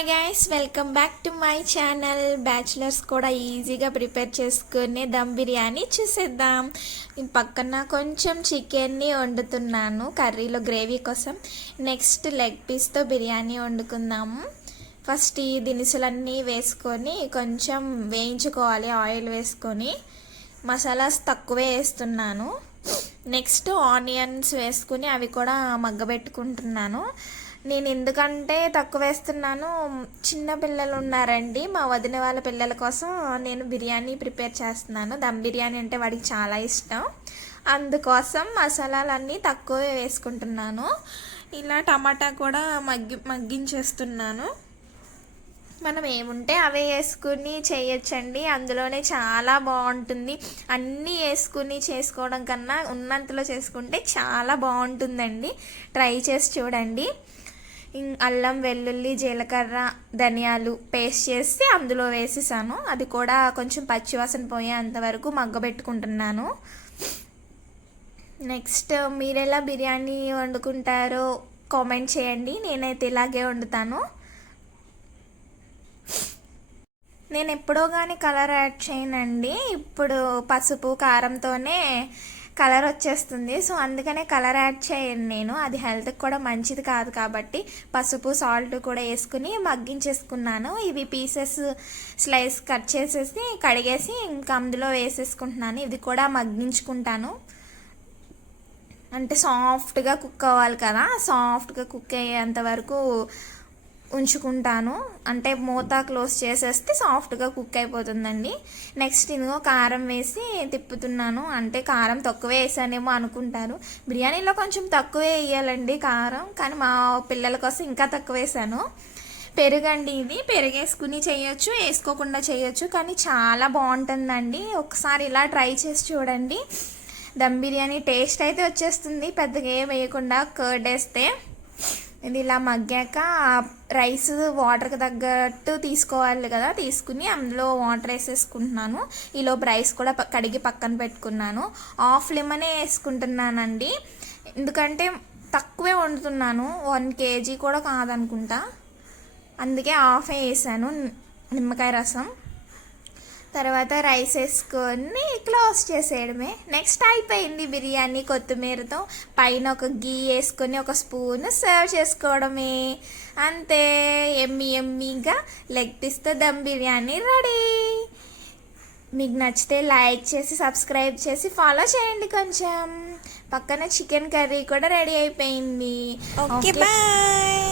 Hi guys welcome back to my channel bachelors కూడా ఈజీగా prepare చేసుకునే దమ్ బిర్యానీ చూసేద్దాం. పక్కన కొంచెం చికెన్ని వండుతున్నాను కర్రీలో గ్రేవీ కోసం. నెక్స్ట్ లెగ్ పీస్తో బిర్యానీ వండుకుందాము ఫస్ట్ ఈ దినుసులన్నీ వేసుకొని కొంచెం వేయించుకోవాలి ఆయిల్ వేసుకొని. మసాలాస్ తక్కువే వేస్తున్నాను. నెక్స్ట్ ఆనియన్స్ వేసుకుని అవి కూడా మగ్గబెట్టుకుంటున్నాను. నేను ఎందుకంటే తక్కువ వేస్తున్నాను చిన్న పిల్లలు ఉన్నారండి. మా వదిన వాళ్ళ పిల్లల కోసం నేను బిర్యానీ ప్రిపేర్ చేస్తున్నాను. దమ్ బిర్యానీ అంటే వాడికి చాలా ఇష్టం. అందుకోసం మసాలాలన్నీ తక్కువే వేసుకుంటున్నాను. ఇలా టమాటా కూడా మగ్గి మగ్గించేస్తున్నాను. మనం ఏముంటే అవే వేసుకుని చేయొచ్చండి. అందులోనే చాలా బాగుంటుంది. అన్నీ వేసుకుని చేసుకోవడం కన్నా ఉన్నంతలో చేసుకుంటే చాలా బాగుంటుందండి. ట్రై చేసి చూడండి. అల్లం వెల్లుల్లి జీలకర్ర ధనియాలు పేస్ట్ చేసి అందులో వేసేసాను. అది కూడా కొంచెం పచ్చివాసన పోయేంత వరకు మగ్గబెట్టుకుంటున్నాను. నెక్స్ట్ మీరు ఎలా బిర్యానీ వండుకుంటారో కామెంట్ చేయండి. నేనైతే ఇలాగే వండుతాను. నేను ఎప్పుడో కానీ కలర్ యాడ్ చేయనండి. ఇప్పుడు పసుపు కారంతోనే కలర్ వచ్చేస్తుంది. సో అందుకనే కలర్ యాడ్ చేయను నేను. అది హెల్త్కి కూడా మంచిది కాదు కాబట్టి పసుపు సాల్ట్ కూడా వేసుకుని మగ్గించేసుకున్నాను. ఇవి పీసెస్ స్లైస్ కట్ చేసేసి కడిగేసి ఇంకా అందులో వేసేసుకుంటున్నాను. ఇది కూడా మగ్గించుకుంటాను. అంటే సాఫ్ట్గా కుక్ అవ్వాలి కదా. సాఫ్ట్గా కుక్ అయ్యేంత వరకు ఉంచుకుంటాను. అంటే మూత క్లోజ్ చేసేస్తే సాఫ్ట్గా కుక్ అయిపోతుందండి. నెక్స్ట్ ఇదిగో కారం వేసి తిప్పుతున్నాను. అంటే కారం తక్కువే వేసానేమో అనుకుంటారు. బిర్యానీలో కొంచెం తక్కువే వేయాలండి కారం. కానీ మా పిల్లల కోసం ఇంకా తక్కువ వేసాను. పెరుగండి ఇది. పెరుగేసుకుని చేయొచ్చు వేసుకోకుండా చేయొచ్చు. కానీ చాలా బాగుంటుందండి. ఒకసారి ఇలా ట్రై చేసి చూడండి. దమ్ బిర్యానీ టేస్ట్ అయితే వచ్చేస్తుంది. పెద్దగా వేయకుండా కర్డ్ వేస్తే. ఇది ఇలా మగ్గాక రైస్ వాటర్కి తగ్గట్టు తీసుకోవాలి కదా తీసుకుని అందులో వాటర్ వేసేసుకుంటున్నాను. ఈలోపు రైస్ కూడా కడిగి పక్కన పెట్టుకున్నాను. హాఫ్ లెమనే వేసుకుంటున్నానండి. ఎందుకంటే తక్కువే వండుతున్నాను. వన్ కేజీ కూడా కాదనుకుంటా. అందుకే హాఫే వేసాను. నిమ్మకాయ రసం. తర్వాత రైస్ వేసుకొని క్లోజ్ చేసేయడమే. నెక్స్ట్ అయిపోయింది బిర్యానీ కొత్తిమీరతో. పైన ఒక గీ వేసుకొని ఒక స్పూన్ సర్వ్ చేసుకోవడమే. అంతే ఎమ్మి ఎమ్మిగా లెగ్ పీస్తో దమ్ బిర్యానీ రెడీ. మీకు నచ్చితే లైక్ చేసి సబ్స్క్రైబ్ చేసి ఫాలో చేయండి కొంచెం. పక్కన చికెన్ కర్రీ కూడా రెడీ అయిపోయింది. Okay bye